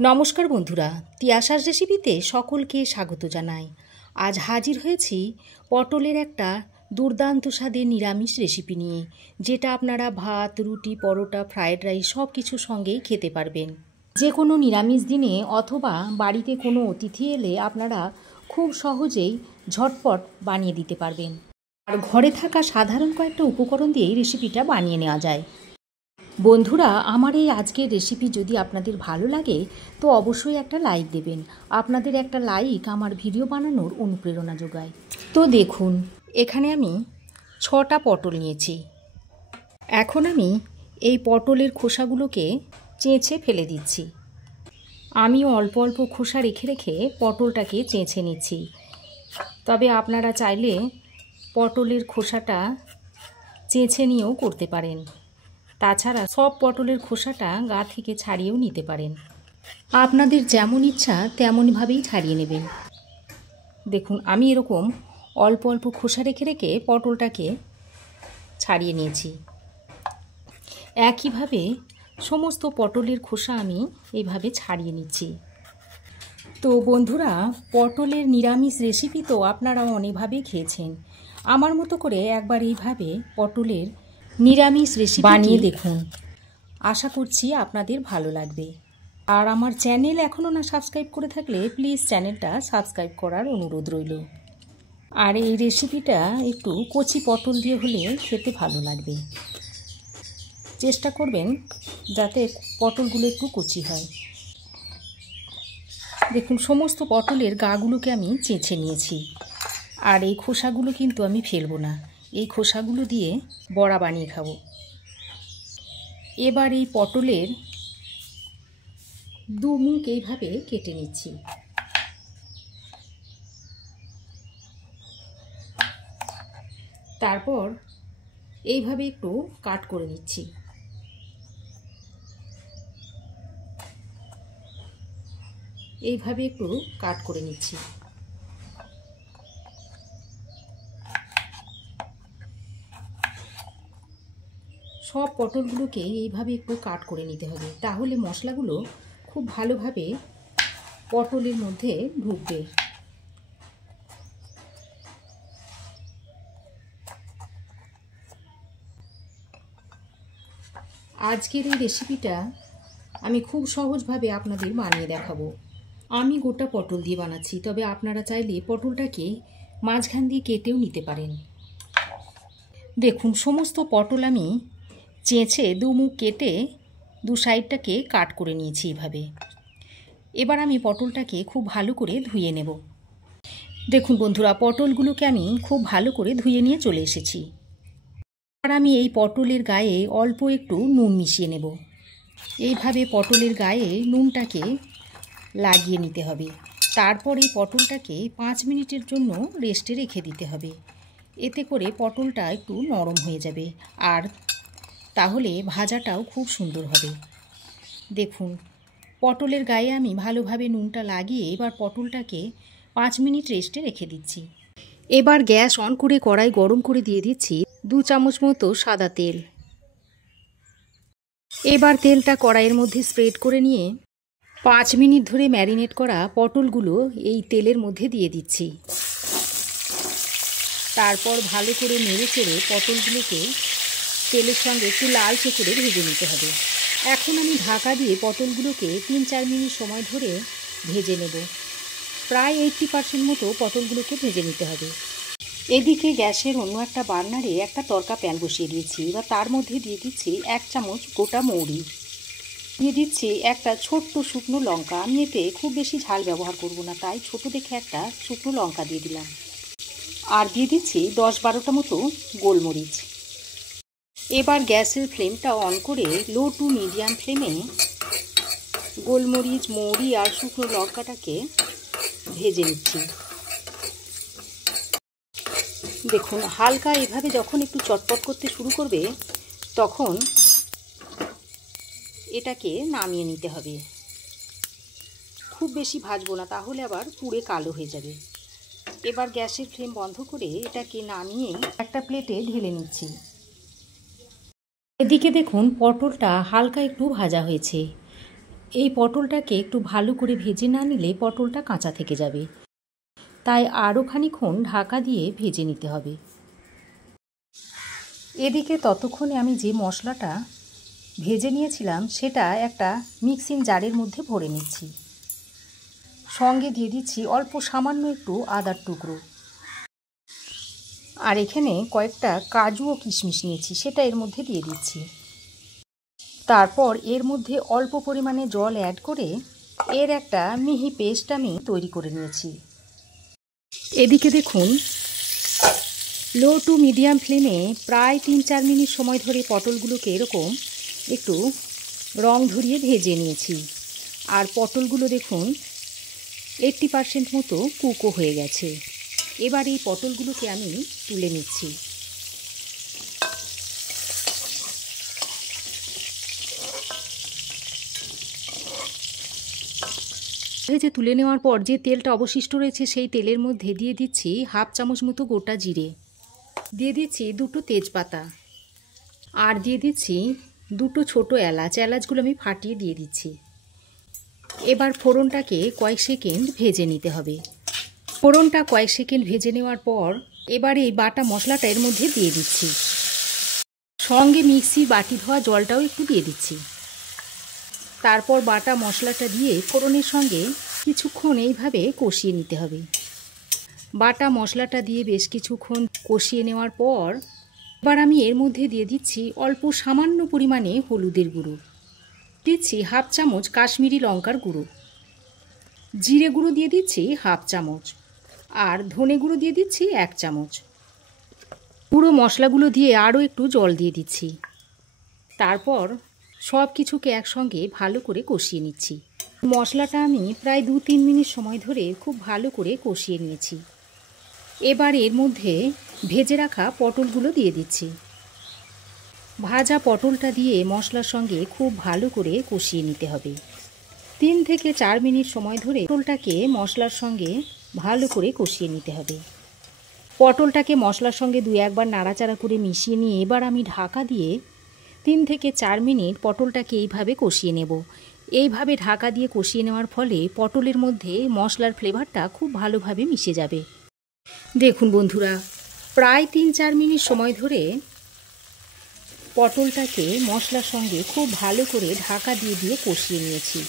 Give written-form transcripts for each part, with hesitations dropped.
নমস্কার বন্ধুরা, তিয়াশার রেসিপিতে সকলকে স্বাগত জানাই। আজ হাজির হয়েছি পটলের একটা দুর্দান্ত স্বাদের নিরামিষ রেসিপি নিয়ে, যেটা আপনারা ভাত, রুটি, পরোটা, ফ্রায়েড রাইস সব কিছুর সঙ্গেই খেতে পারবেন। যে কোনো নিরামিষ দিনে অথবা বাড়িতে কোনো অতিথি এলে আপনারা খুব সহজেই ঝটপট বানিয়ে দিতে পারবেন। আর ঘরে থাকা সাধারণ কয়েকটা উপকরণ দিয়েই রেসিপিটা বানিয়ে নেওয়া যায়। বন্ধুরা, আমার এই আজকের রেসিপি যদি আপনাদের ভালো লাগে তো অবশ্যই একটা লাইক দেবেন। আপনাদের একটা লাইক আমার ভিডিও বানানোর অনুপ্রেরণা যোগায়। তো দেখুন, এখানে আমি 6টা পটল নিয়েছি। এখন আমি এই পটলের খোসাগুলোকে চেঁচে ফেলে দিচ্ছি। আমিও অল্প অল্প খোসা রেখে রেখে পটলটাকে চেঁচে নিচ্ছি। তবে আপনারা চাইলে পটলের খোসাটা চেঁচে নিয়েও করতে পারেন। তাছাড়া সব পটলের খোসাটা গা থেকে ছাড়িয়েও নিতে পারেন। আপনাদের যেমন ইচ্ছা তেমনভাবেই ছাড়িয়ে নেবেন। দেখুন, আমি এরকম অল্প অল্প খোসা রেখে রেখে পটলটাকে ছাড়িয়ে নিয়েছি। একইভাবে সমস্ত পটলের খোসা আমি এইভাবে ছাড়িয়ে নিচ্ছি। তো বন্ধুরা, পটলের নিরামিষ রেসিপি তো আপনারাও অনেকভাবেই খেয়েছেন। আমার মতো করে একবার এইভাবে পটলের নিরামিষ রেসিপি বানিয়ে দেখুন। আশা করছি আপনাদের ভালো লাগবে। আর আমার চ্যানেল এখনও না সাবস্ক্রাইব করে থাকলে প্লিজ চ্যানেলটা সাবস্ক্রাইব করার অনুরোধ রইল। আর এই রেসিপিটা একটু কচি পটল দিয়ে হলে খেতে ভালো লাগবে। চেষ্টা করবেন যাতে পটলগুলো একটু কচি হয়। দেখুন, সমস্ত পটলের গাগুলোকে আমি চেঁচে নিয়েছি। আর এই খোসাগুলো কিন্তু আমি ফেলবো না, এই খোসাগুলো দিয়ে বড়া বানিয়ে খাবো। এবার এই পটলের দু মুখ এইভাবে কেটে নিচ্ছি। তারপর এইভাবে একটু কাট করে নিচ্ছি। এইভাবে একটু কাট করে নিচ্ছি। সব পটলগুলোকে এইভাবে একটু কাট করে নিতে হবে, তাহলে মশলাগুলো খুব ভালোভাবে পটলের মধ্যে ঢুকবে। আজকের এই রেসিপিটা আমি খুব সহজভাবে আপনাদের বানিয়ে দেখাবো। আমি গোটা পটল দিয়ে বানাচ্ছি, তবে আপনারা চাইলে পটলটাকে মাঝখান দিয়ে কেটেও নিতে পারেন। দেখুন, সমস্ত পটল আমি চেঁচে দু মুখ কেটে দু সাইডটাকে কাট করে নিয়েছি এইভাবে। এবার আমি পটলটাকে খুব ভালো করে ধুয়ে নেব। দেখুন বন্ধুরা, পটলগুলোকে আমি খুব ভালো করে ধুয়ে নিয়ে চলে এসেছি। আর আমি এই পটলের গায়ে অল্প একটু নুন মিশিয়ে নেব। এইভাবে পটলের গায়ে নুনটাকে লাগিয়ে নিতে হবে। তারপর এই পটলটাকে 5 মিনিটের জন্য রেস্টে রেখে দিতে হবে। এতে করে পটলটা একটু নরম হয়ে যাবে, আর তাহলে ভাজাটাও খুব সুন্দর হবে। দেখুন, পটলের গায়ে আমি ভালোভাবে নুনটা লাগিয়ে এবার পটলটাকে 5 মিনিট রেস্টে রেখে দিচ্ছি। এবার গ্যাস অন করে কড়াই গরম করে দিয়ে দিচ্ছি 2 চামচ মতো সাদা তেল। এবার তেলটা কড়াইয়ের মধ্যে স্প্রেড করে নিয়ে 5 মিনিট ধরে ম্যারিনেট করা পটলগুলো এই তেলের মধ্যে দিয়ে দিচ্ছি। তারপর ভালো করে নেড়ে চেড়ে পটলগুলোকে তেলের সঙ্গে একটু লালচে করে ভেজে নিতে হবে। এখন আমি ঢাকা দিয়ে পটলগুলোকে 3-4 মিনিট সময় ধরে ভেজে নেব। প্রায় 80% মতো পটলগুলোকে ভেজে নিতে হবে। এদিকে গ্যাসের অন্য একটা বার্নারে একটা তড়কা প্যান বসিয়ে দিয়েছি। এবার তার মধ্যে দিয়ে দিচ্ছি 1 চামচ গোটা মৌরি, দিয়ে দিচ্ছি একটা ছোট্ট শুকনো লঙ্কা। আমি এতে খুব বেশি ঝাল ব্যবহার করব না, তাই ছোট দেখে একটা শুকনো লঙ্কা দিয়ে দিলাম। আর দিয়ে দিচ্ছি 10-12টা মতো গোলমরিচ। এবার গ্যাসের ফ্লেমটা অন করে লো টু মিডিয়াম ফ্লেমে গোলমরিচ, মৌরি আর শুকনো লঙ্কাটাকে ভেজে নিচ্ছি। দেখুন, হালকা এভাবে যখন একটু চটপট করতে শুরু করবে তখন এটাকে নামিয়ে নিতে হবে। খুব বেশি ভাজবো না, তাহলে আবার পুড়ে কালো হয়ে যাবে। এবার গ্যাসের ফ্লেম বন্ধ করে এটাকে নামিয়ে একটা প্লেটে ঢেলে নিচ্ছি। এদিকে দেখুন, পটলটা হালকা একটু ভাজা হয়েছে। এই পটলটাকে একটু ভালো করে ভেজে না নিলে পটলটা কাঁচা থেকে যাবে, তাই আরও খানিকক্ষণ ঢাকা দিয়ে ভেজে নিতে হবে। এদিকে ততক্ষণে আমি যে মশলাটা ভেজে নিয়েছিলাম সেটা একটা মিক্সিং জারের মধ্যে ভরে নিচ্ছি। সঙ্গে দিয়ে দিচ্ছি অল্প সামান্য একটু আদার টুকরো, আর এখানে কয়েকটা কাজু ও কিশমিশ নিয়েছি, সেটা এর মধ্যে দিয়ে দিচ্ছি। তারপর এর মধ্যে অল্প পরিমাণে জল অ্যাড করে এর একটা মিহি পেস্ট আমি তৈরি করে নিয়েছি। এদিকে দেখুন, লো টু মিডিয়াম ফ্লেমে প্রায় 3-4 মিনিট সময় ধরে পটলগুলোকে এরকম একটু রং ধরিয়ে ভেজে নিয়েছি। আর পটলগুলো দেখুন 80% মতো কুকও হয়ে গেছে। এবার এই পটলগুলোকে আমি তুলে নিচ্ছি। ভেজে তুলে নেওয়ার পর যে তেলটা অবশিষ্ট রয়েছে সেই তেলের মধ্যে দিয়ে দিচ্ছি 1/2 চামচ মতো গোটা জিরে, দিয়ে দিচ্ছি 2টো তেজপাতা, আর দিয়ে দিচ্ছি 2টো ছোটো এলাচ। এলাচগুলো আমি ফাটিয়ে দিয়ে দিচ্ছি। এবার ফোড়নটাকে কয়েক সেকেন্ড ভেজে নিতে হবে। ফোড়নটা কয়েক সেকেন্ড ভেজে নেওয়ার পর এবার এই বাটা মশলাটা এর মধ্যে দিয়ে দিচ্ছি। সঙ্গে মিক্সি বাটি ধোয়া জলটাও একটু দিয়ে দিচ্ছি। তারপর বাটা মশলাটা দিয়ে ফোড়নের সঙ্গে কিছুক্ষণ এইভাবে কষিয়ে নিতে হবে। বাটা মশলাটা দিয়ে বেশ কিছুক্ষণ কষিয়ে নেওয়ার পর এবার আমি এর মধ্যে দিয়ে দিচ্ছি অল্প সামান্য পরিমাণে হলুদের গুঁড়ো, দিচ্ছি 1/2 চামচ কাশ্মীরি লঙ্কার গুঁড়ো, জিরে গুঁড়ো দিয়ে দিচ্ছি 1/2 চামচ, আর ধনে গুঁড়ো দিয়ে দিচ্ছি 1 চামচ। পুরো মশলাগুলো দিয়ে আরও একটু জল দিয়ে দিচ্ছি। তারপর সব কিছুকে একসঙ্গে ভালো করে কষিয়ে নিচ্ছি। মশলাটা আমি প্রায় 2-3 মিনিট সময় ধরে খুব ভালো করে কষিয়ে নিয়েছি। এবার এর মধ্যে ভেজে রাখা পটলগুলো দিয়ে দিচ্ছি। ভাজা পটলটা দিয়ে মশলার সঙ্গে খুব ভালো করে কষিয়ে নিতে হবে। 3 থেকে 4 মিনিট সময় ধরে পটলটাকে মশলার সঙ্গে ভালো করে কষিয়ে নিতে হবে। পটলটাকে মশলার সঙ্গে 2-1 বার নাড়াচাড়া করে মিশিয়ে নিয়ে এবার আমি ঢাকা দিয়ে 3 থেকে 4 মিনিট পটলটাকে এইভাবে কষিয়ে নেব। এইভাবে ঢাকা দিয়ে কষিয়ে নেওয়ার ফলে পটলের মধ্যে মশলার ফ্লেভারটা খুব ভালোভাবে মিশে যাবে। দেখুন বন্ধুরা, প্রায় 3-4 মিনিট সময় ধরে পটলটাকে মশলার সঙ্গে খুব ভালো করে ঢাকা দিয়ে দিয়ে কষিয়ে নিয়েছি।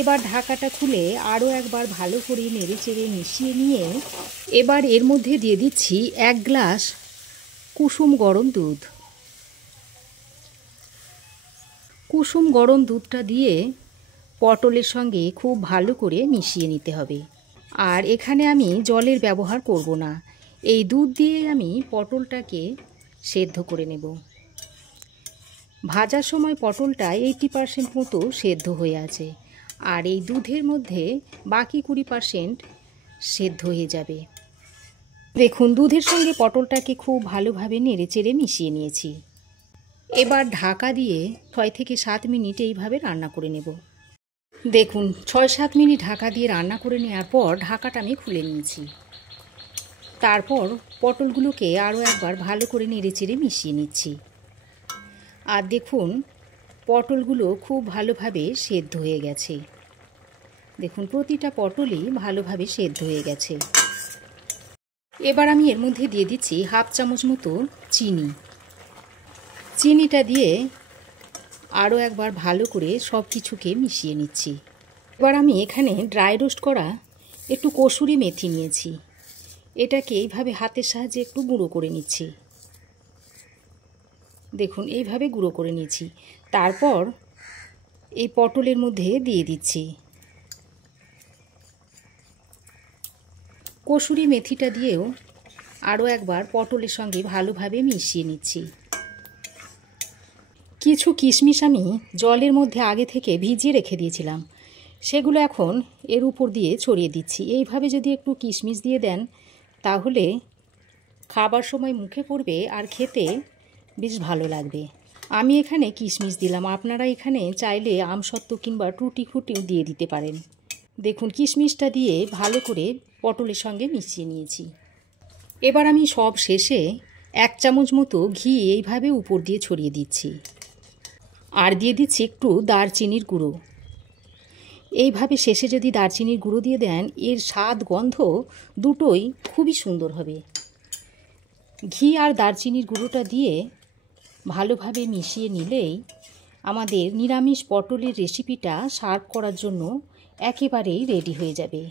এবার ঢাকাটা খুলে আরও একবার ভালো করে নেড়ে চেড়ে মিশিয়ে নিয়ে এবার এর মধ্যে দিয়ে দিচ্ছি 1 গ্লাস কুসুম গরম দুধ। কুসুম গরম দুধটা দিয়ে পটলের সঙ্গে খুব ভালো করে মিশিয়ে নিতে হবে। আর এখানে আমি জলের ব্যবহার করব না, এই দুধ দিয়ে আমি পটলটাকে সেদ্ধ করে নেব। ভাজার সময় পটলটা 80% মতো সেদ্ধ হয়ে আছে, আর এই দুধের মধ্যে বাকি 20% সেদ্ধ হয়ে যাবে। দেখুন, দুধের সঙ্গে পটলটাকে খুব ভালোভাবে নেড়েচেড়ে মিশিয়ে নিয়েছি। এবার ঢাকা দিয়ে 6 থেকে 7 মিনিট এইভাবে রান্না করে নেব। দেখুন, 6-7 মিনিট ঢাকা দিয়ে রান্না করে নেওয়ার পর ঢাকাটা আমি খুলে নিয়েছি। তারপর পটলগুলোকে আরও একবার ভালো করে নেড়েচেড়ে মিশিয়ে নিচ্ছি। আর দেখুন, পটলগুলো খুব ভালোভাবে সেদ্ধ হয়ে গেছে। দেখুন, প্রতিটা পটলই ভালোভাবে সেদ্ধ হয়ে গেছে। এবার আমি এর মধ্যে দিয়ে দিচ্ছি 1/2 চামচ মতো চিনি। চিনিটা দিয়ে আরও একবার ভালো করে সব কিছুকে মিশিয়ে নিচ্ছি। এবার আমি এখানে ড্রাই রোস্ট করা একটু কসুরি মেথি নিয়েছি। এটাকে এইভাবে হাতের সাহায্যে একটু গুঁড়ো করে নিচ্ছি। দেখুন, এইভাবে গুঁড়ো করে নিয়েছি। তারপর এই পটলের মধ্যে দিয়ে দিচ্ছি। কসুরি মেথিটা দিয়েও আরও একবার পটলের সঙ্গে ভালোভাবে মিশিয়ে নিচ্ছি। কিছু কিশমিশ আমি জলের মধ্যে আগে থেকে ভিজিয়ে রেখে দিয়েছিলাম, সেগুলো এখন এর উপর দিয়ে ছড়িয়ে দিচ্ছি। এইভাবে যদি একটু কিশমিশ দিয়ে দেন তাহলে খাবার সময় মুখে পড়বে আর খেতে বেশ ভালো লাগবে। আমি এখানে কিশমিশ দিলাম, আপনারা এখানে চাইলে আমসত্ত্ব কিংবা টুটি ফুটিও দিয়ে দিতে পারেন। দেখুন, কিশমিশটা দিয়ে ভালো করে পটলের সঙ্গে মিশিয়ে নিয়েছি। এবার আমি সব শেষে 1 চামচ মতো ঘি এইভাবে উপর দিয়ে ছড়িয়ে দিচ্ছি। আর দিয়ে দিচ্ছি একটু দারচিনির গুঁড়ো। এইভাবে শেষে যদি দারচিনির গুঁড়ো দিয়ে দেন, এর স্বাদ গন্ধ দুটোই খুবই সুন্দর হবে। ঘি আর দারচিনির গুঁড়োটা দিয়ে ভালোভাবে মিশিয়ে নিলেই আমাদের নিরামিষ পটলের রেসিপিটা সার্ভ করার জন্য একেবারেই রেডি হয়ে যাবে।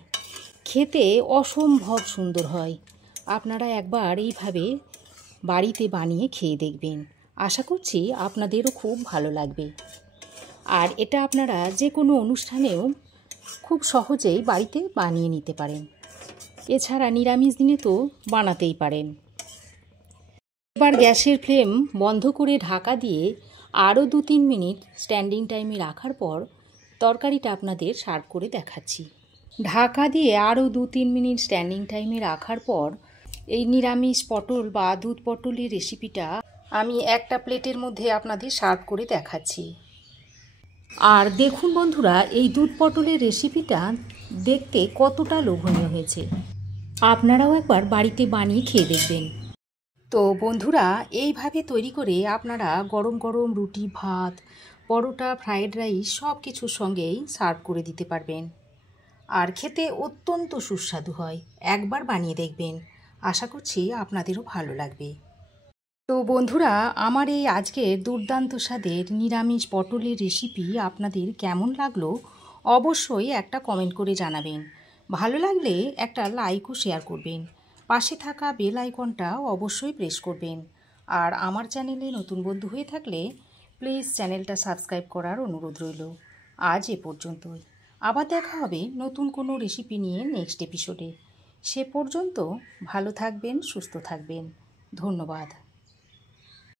খেতে অসম্ভব সুন্দর হয়। আপনারা একবার এইভাবে বাড়িতে বানিয়ে খেয়ে দেখবেন। আশা করছি আপনাদেরও খুব ভালো লাগবে। আর এটা আপনারা যে কোনো অনুষ্ঠানেও খুব সহজেই বাড়িতে বানিয়ে নিতে পারেন। এছাড়া নিরামিষ দিনে তো বানাতেই পারেন। এবার গ্যাসের ফ্লেম বন্ধ করে ঢাকা দিয়ে আরও 2-3 মিনিট স্ট্যান্ডিং টাইমে রাখার পর তরকারিটা আপনাদের সার্ভ করে দেখাচ্ছি। ঢাকা দিয়ে আরও 2-3 মিনিট স্ট্যান্ডিং টাইমে রাখার পর এই নিরামিষ পটল বা দুধ পটলের রেসিপিটা আমি একটা প্লেটের মধ্যে আপনাদের সার্ভ করে দেখাচ্ছি। আর দেখুন বন্ধুরা, এই দুধ পটলের রেসিপিটা দেখতে কতটা লোভনীয় হয়েছে। আপনারাও একবার বাড়িতে বানিয়ে খেয়ে দেখবেন। তো বন্ধুরা, এইভাবে তৈরি করে আপনারা গরম গরম রুটি, ভাত, পরোটা, ফ্রায়েড রাইস সব কিছুর সঙ্গেই সার্ভ করে দিতে পারবেন। আর খেতে অত্যন্ত সুস্বাদু হয়। একবার বানিয়ে দেখবেন, আশা করছি আপনাদেরও ভালো লাগবে। তো বন্ধুরা, আমার এই আজকের দুর্দান্ত স্বাদের নিরামিষ পটলের রেসিপি আপনাদের কেমন লাগলো অবশ্যই একটা কমেন্ট করে জানাবেন। ভালো লাগলে একটা লাইক ও শেয়ার করবেন। পাশে থাকা বেল আইকনটা অবশ্যই প্রেস করবেন। আর আমার চ্যানেলে নতুন বন্ধু হয়ে থাকলে প্লিজ চ্যানেলটা সাবস্ক্রাইব করার অনুরোধ রইল। আজ এ পর্যন্তই। আবার দেখা হবে নতুন কোনো রেসিপি নিয়ে নেক্সট এপিসোডে। সে পর্যন্ত ভালো থাকবেন, সুস্থ থাকবেন। ধন্যবাদ।